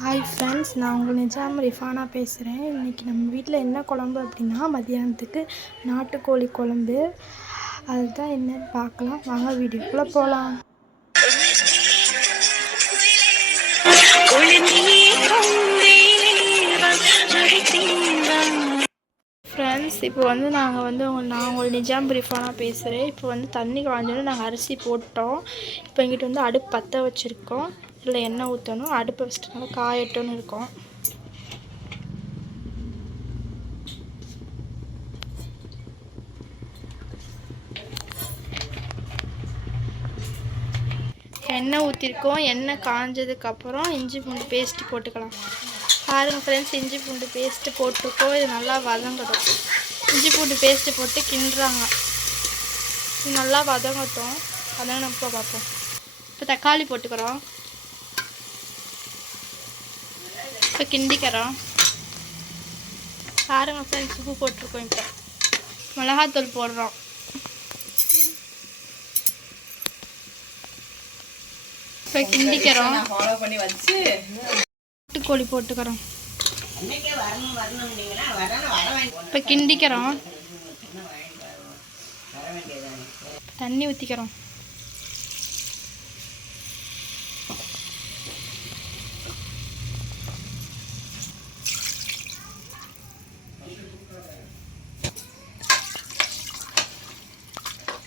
Hi friends, நான் உங்கள் நிஜாம் ரிஃபானா பேசுகிறேன். இன்றைக்கி நம்ம வீட்டில் என்ன குழம்பு அப்படின்னா மதியானத்துக்கு நாட்டுக்கோழி குழம்பு. அதுதான் என்னன்னு பார்க்கலாம். வாங்க வீடியோக்குள்ளே போகலாம். ஃப்ரெண்ட்ஸ், இப்போ வந்து நான் உங்கள் நிஜாம் ரிஃபானா பேசுகிறேன். இப்போ வந்து தண்ணி காய்ஞ்சோன்னு நாங்கள் அரிசி போட்டோம். இப்போ எங்கிட்ட வந்து அடுப்பு பற்ற வச்சுருக்கோம். இதில் எண்ணெய் ஊற்றணும். அடுப்பை ஃபஸ்ட்டு நல்லா காயட்டோன்னு இருக்கோம். எண்ணெய் ஊற்றிருக்கோம். எண்ணெய் காஞ்சதுக்கப்புறம் இஞ்சி பூண்டு பேஸ்ட்டு போட்டுக்கலாம். பாருங்கள் ஃப்ரெண்ட்ஸ், இஞ்சி பூண்டு பேஸ்ட்டு போட்டிருக்கோம். இது நல்லா வதங்கட்டும். இஞ்சி பூண்டு பேஸ்ட்டு போட்டு கிண்டுறாங்க. இது நல்லா வதங்கட்டும். வதங்கினப்போ பார்ப்போம். இப்போ தக்காளி போட்டுக்கிறோம். இப்போ கிண்டிக்கிறோம். பாருங்கள் ஃப்ரெண்ட்ஸ், உப்பு போட்டிருக்கோம். இப்போ மிளகாத்தூள் போடுறோம். இப்போ கிண்டிக்கிறோம். நாட்டுக்கோழி போட்டுக்கிறோம். இப்போ கிண்டிக்கிறோம். தண்ணி ஊற்றிக்கிறோம்.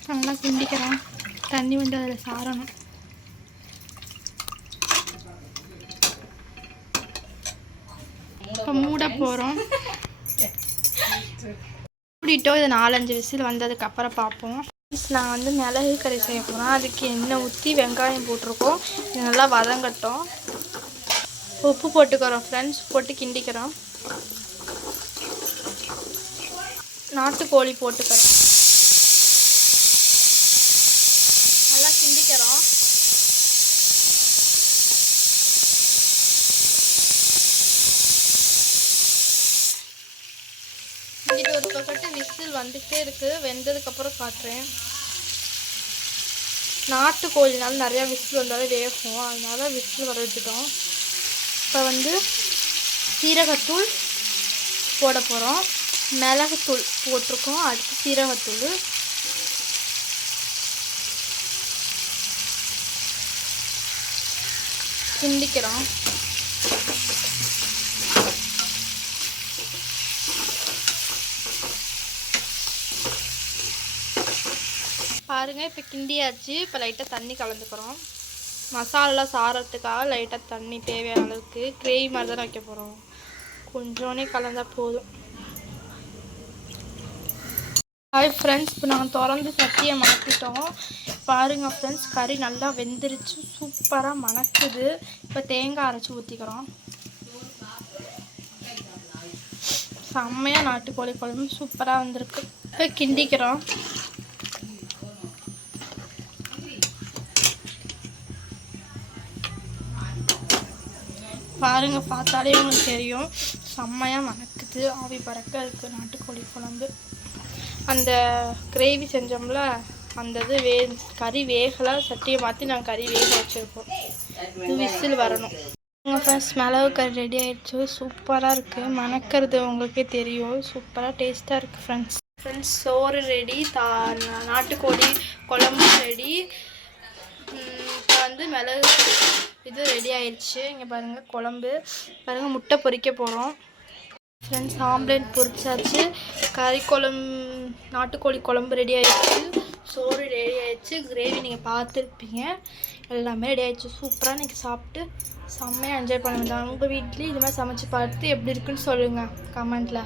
நல்லா கிண்டிக்கிறோம். தண்ணி வந்து அதில் சாரணும். இப்போ மூட போகிறோம். மூடிட்டோம். இது 4-5 விசில் வந்ததுக்கப்புறம் பார்ப்போம். நான் வந்து மிளகு கறி செய்ய போகிறோம். அதுக்கு எண்ணெய் ஊற்றி வெங்காயம் போட்டிருக்கோம். இது நல்லா வதங்கட்டும். உப்பு போட்டுக்கிறோம் ஃப்ரெண்ட்ஸ். போட்டு கிண்டிக்கிறோம். நாட்டுக்கோழி போட்டுக்கிறோம். நல்லா கிண்டிக்கிறோம். இது ஒரு பக்கத்து விசில் வந்துகிட்டே இருக்குது. வெந்ததுக்கப்புறம் காட்டுறேன். நாட்டுக்கோழினால நிறையா விசில் வந்தாலும் வேகும். அதனால விசில் வர வச்சுட்டோம். இப்போ வந்து சீரகத்தூள் போட போகிறோம். மிளகுத்தூள் போட்டிருக்கோம். அடுத்து சீரகத்தூள். கிண்டிக்கிறோம். பாருங்கள், இப்போ கிண்டியாச்சு. இப்போ லைட்டாக தண்ணி கலந்துக்கிறோம். மசாலெலாம் சாரத்துக்காக லைட்டாக தண்ணி தேவையான அளவுக்கு. கிரேவி மாதிரி தானே வைக்க போகிறோம். கொஞ்சோன்னே கலந்தால் போதும். ஹாய் ஃப்ரெண்ட்ஸ், இப்போ நாங்கள் திறந்து சட்டியை மாற்றிட்டோம். பாருங்கள் ஃப்ரெண்ட்ஸ், கறி நல்லா வெந்துருச்சு. சூப்பராக மணக்குது. இப்போ தேங்காய் அரைச்சி ஊற்றிக்கிறோம். செம்மையாக நாட்டுக்கோழி குழம்பு சூப்பராக வந்திருக்கு. இப்போ கிண்டிக்கிறோம். பாருங்கள், பார்த்தாலே உங்களுக்கு தெரியும். செம்மையாக மணக்குது. ஆவி பறக்க இருக்குது நாட்டுக்கோழி குழம்பு. அந்த கிரேவி செஞ்சோம்ல, அந்த இது கறி வேகலை. சட்டியை மாற்றி நாங்கள் கறி வேக வச்சுருக்கோம். இது விசில் வரணும். உங்கள் ஃப்ரெண்ட்ஸ், மிளகு கறி ரெடி ஆகிடுச்சு. சூப்பராக இருக்குது. மணக்கிறது உங்களுக்கே தெரியும். சூப்பராக டேஸ்ட்டாக இருக்குது ஃப்ரெண்ட்ஸ். சோறு ரெடி. நாட்டுக்கோழி குழம்பு ரெடி. இப்போ வந்து மிளகு இது ரெடி ஆயிடுச்சு. இங்கே பாருங்கள் குழம்பு. பாருங்கள், முட்டை பொரிக்க போகிறோம். ஃப்ரெண்ட்ஸ், ஆம்லேட் பொரிச்சாச்சு. கறி குழம்பு நாட்டுக்கோழி குழம்பு ரெடி ஆயிடுச்சு. சோறு ரெடி ஆயிடுச்சு. கிரேவி நீங்கள் பார்த்துருப்பீங்க. எல்லாமே ரெடி ஆயிடுச்சு. சூப்பராக இன்றைக்கி சாப்பிட்டு செம்மையாக என்ஜாய் பண்ண வேண்டாம். உங்கள் வீட்லேயும் இது மாதிரி சமைச்சு பார்த்து எப்படி இருக்குன்னு சொல்லுங்கள் கமெண்ட்டில்.